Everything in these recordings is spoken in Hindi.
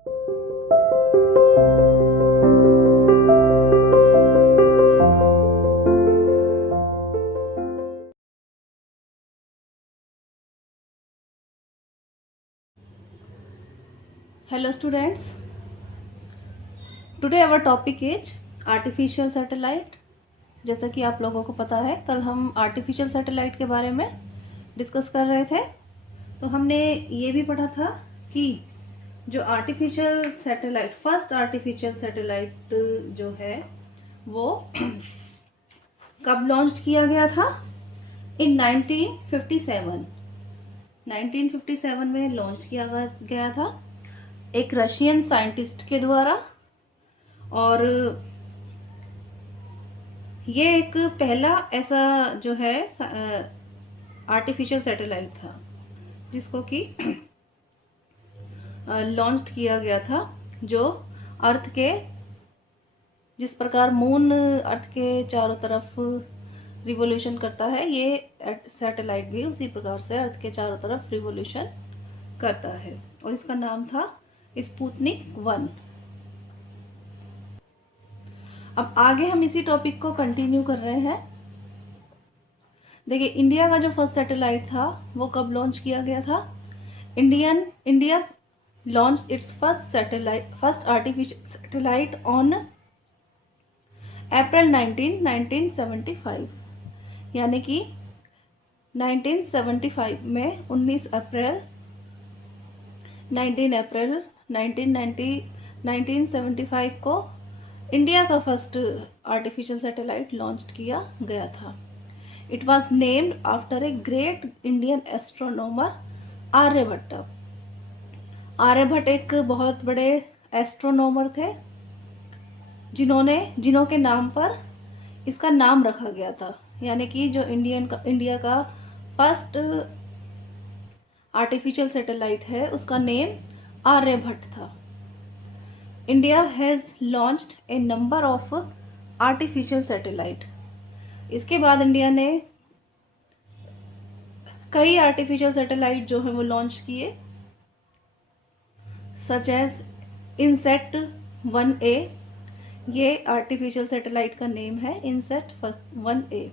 Hello students, today our topic is artificial satellite। जैसा कि आप लोगों को पता है, कल हम आर्टिफिशियल सैटेलाइट के बारे में डिस्कस कर रहे थे। तो हमने ये भी पढ़ा था कि जो artificial satellite, first artificial satellite जो है वो कब लॉन्च किया गया था? इन 1957। 1957 में लॉन्च किया गया था एक रशियन साइंटिस्ट के द्वारा। और ये एक पहला ऐसा जो है आर्टिफिशियल सैटेलाइट था जिसको कि लॉन्च किया गया था, जो अर्थ के, जिस प्रकार मून अर्थ के चारों तरफ रिवोल्यूशन करता है, ये सैटेलाइट भी उसी प्रकार से अर्थ के चारों तरफ रिवोल्यूशन करता है। और इसका नाम था स्पुतनिक 1। अब आगे हम इसी टॉपिक को कंटिन्यू कर रहे हैं। देखिए, इंडिया का जो फर्स्ट सैटेलाइट था वो कब लॉन्च किया गया था? India launch its first artificial satellite on April 1975। यानी कि 1975 में 19 अप्रैल 1975 को इंडिया का फर्स्ट आर्टिफिशियल सैटेलाइट लॉन्च किया गया था। It was named after a great Indian astronomer Aryabhata. Aryabhata एक बहुत बड़े एस्ट्रोनॉमर थे जिन्हों के नाम पर इसका नाम रखा गया था। यानी कि जो इंडिया का फर्स्ट आर्टिफिशियल सैटेलाइट है उसका नेम आर्यभट्ट था। India has launched A number of artificial satellite. इसके बाद इंडिया ने कई आर्टिफिशियल सैटेलाइट जो है वो लॉन्च किए, सच एज इनसेट 1A। ये आर्टिफिशियल सैटेलाइट का नेम है, INSAT 1A।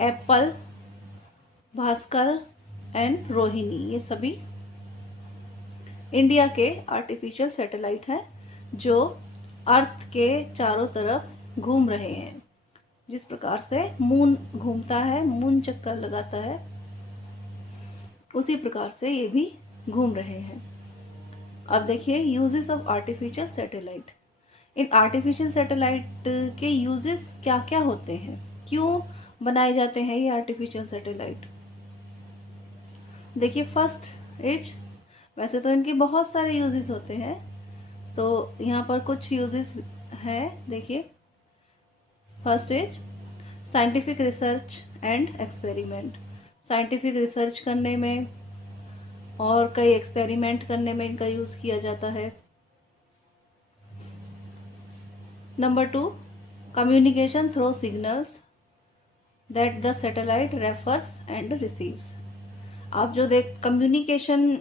APPLE, Bhaskara and Rohini, ये सभी इंडिया के आर्टिफिशियल सैटेलाइट हैं जो अर्थ के चारों तरफ घूम रहे हैं। जिस प्रकार से मून घूमता है, मून चक्कर लगाता है, उसी प्रकार से ये भी घूम रहे हैं। अब देखिए uses of artificial satellite. In artificial satellite के यूजेस क्या क्या होते हैं, क्यों बनाए जाते हैं ये आर्टिफिशियल सैटेलाइट? देखिए, फर्स्ट इज, वैसे तो इनके बहुत सारे यूजेस होते हैं, तो यहाँ पर कुछ यूजेस है। देखिए, first is scientific research and experiment. Scientific research करने में और कई एक्सपेरिमेंट करने में इनका यूज किया जाता है। Number 2, communication through signals that the satellite refers and receives. आप जो कम्युनिकेशन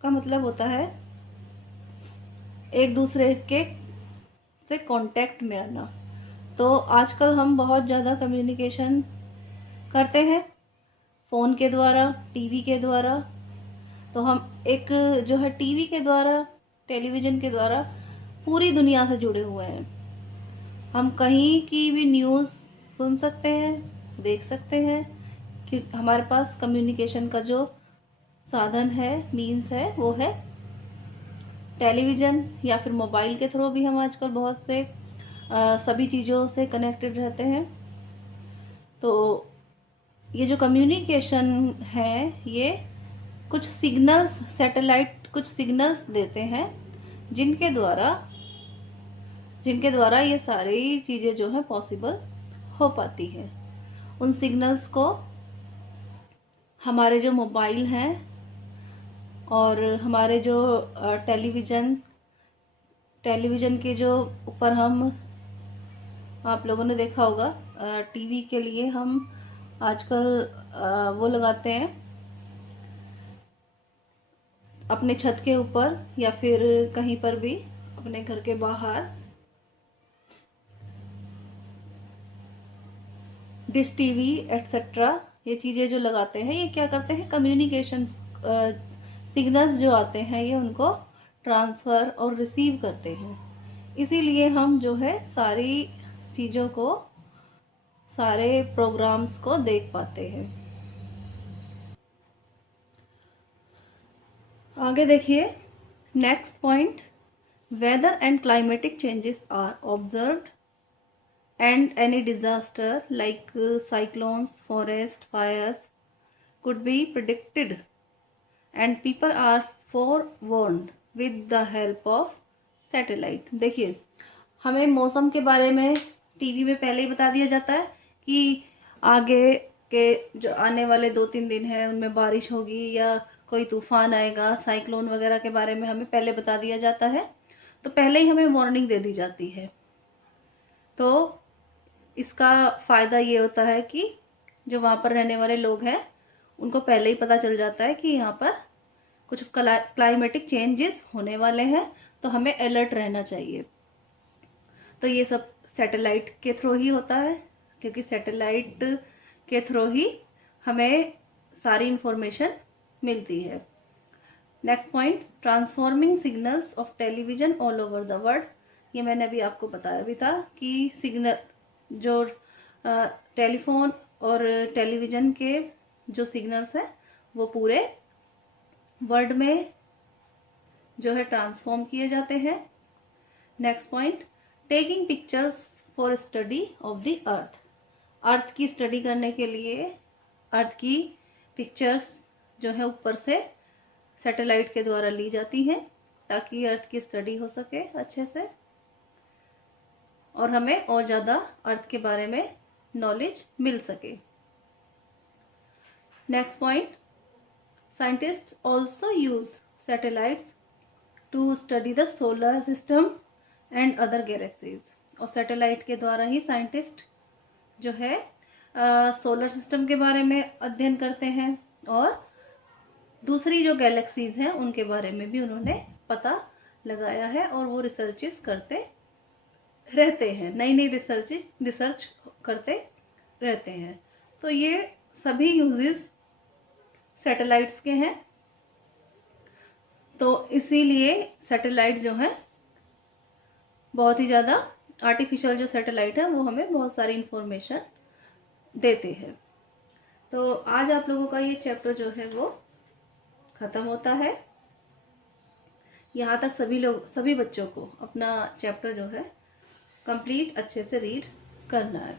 का मतलब होता है एक दूसरे के से कांटेक्ट में आना। तो आजकल हम बहुत ज़्यादा कम्युनिकेशन करते हैं फ़ोन के द्वारा, टीवी के द्वारा। तो हम एक जो है टीवी के द्वारा, टेलीविज़न के द्वारा पूरी दुनिया से जुड़े हुए हैं। हम कहीं की भी न्यूज़ सुन सकते हैं, देख सकते हैं, कि हमारे पास कम्युनिकेशन का जो साधन है, मीन्स है, वो है टेलीविज़न, या फिर मोबाइल के थ्रू भी हम आजकल बहुत से सभी चीज़ों से कनेक्टेड रहते हैं। तो ये जो कम्युनिकेशन है, ये कुछ सिग्नल्स, सैटेलाइट कुछ सिग्नल्स देते हैं जिनके द्वारा ये सारी चीज़ें जो है पॉसिबल हो पाती है। उन सिग्नल्स को हमारे जो मोबाइल हैं और हमारे जो टेलीविज़न के जो ऊपर हम, आप लोगों ने देखा होगा, टीवी के लिए हम आजकल वो लगाते हैं, अपने छत के ऊपर या फिर कहीं पर भी अपने घर के बाहर डिश टीवी एटसेट्रा ये चीज़ें जो लगाते हैं, ये क्या करते हैं, कम्युनिकेशन सिग्नल्स जो आते हैं ये उनको ट्रांसफ़र और रिसीव करते हैं। इसीलिए हम जो है सारी चीज़ों को, सारे प्रोग्राम्स को देख पाते हैं। आगे देखिए next point, weather and climatic changes are observed and any disaster like cyclones, forest fires could be predicted and people are forewarned with the help of satellite। देखिए हमें मौसम के बारे में टीवी में पहले ही बता दिया जाता है कि आगे के जो आने वाले 2-3 दिन है उनमें बारिश होगी या कोई तूफान आएगा, साइक्लोन वगैरह के बारे में हमें पहले बता दिया जाता है, तो पहले ही हमें वार्निंग दे दी जाती है। तो इसका फ़ायदा ये होता है कि जो वहाँ पर रहने वाले लोग हैं उनको पहले ही पता चल जाता है कि यहाँ पर कुछ क्लाइमेटिक चेंजेस होने वाले हैं, तो हमें अलर्ट रहना चाहिए। तो ये सब सैटेलाइट के थ्रू ही होता है, क्योंकि सैटेलाइट के थ्रू ही हमें सारी इंफॉर्मेशन मिलती है। Next point, transforming signals of television all over the world. ये मैंने अभी आपको बताया भी था कि सिग्नल जो टेलीफोन और टेलीविज़न के जो सिग्नल्स हैं वो पूरे वर्ल्ड में जो है ट्रांसफॉर्म किए जाते हैं। Next point, taking pictures for study of the earth. Earth की स्टडी करने के लिए अर्थ की पिक्चर्स जो है ऊपर से सैटेलाइट के द्वारा ली जाती हैं ताकि अर्थ की स्टडी हो सके अच्छे से और हमें और ज़्यादा अर्थ के बारे में नॉलेज मिल सके। Next point, scientists also use satellites to study the solar system and other galaxies. और सैटेलाइट के द्वारा ही साइंटिस्ट जो है सोलर सिस्टम के बारे में अध्ययन करते हैं और दूसरी जो गैलेक्सीज हैं उनके बारे में भी उन्होंने पता लगाया है और वो रिसर्चेस करते रहते हैं, नई नई रिसर्च करते रहते हैं। तो ये सभी यूजेस सैटेलाइट्स के हैं। तो इसीलिए सैटेलाइट जो है बहुत ही ज़्यादा, आर्टिफिशियल जो सैटेलाइट है वो हमें बहुत सारी इंफॉर्मेशन देते हैं। तो आज आप लोगों का ये चैप्टर जो है वो ख़त्म होता है। यहाँ तक सभी बच्चों को अपना चैप्टर जो है कंप्लीट अच्छे से रीड करना है।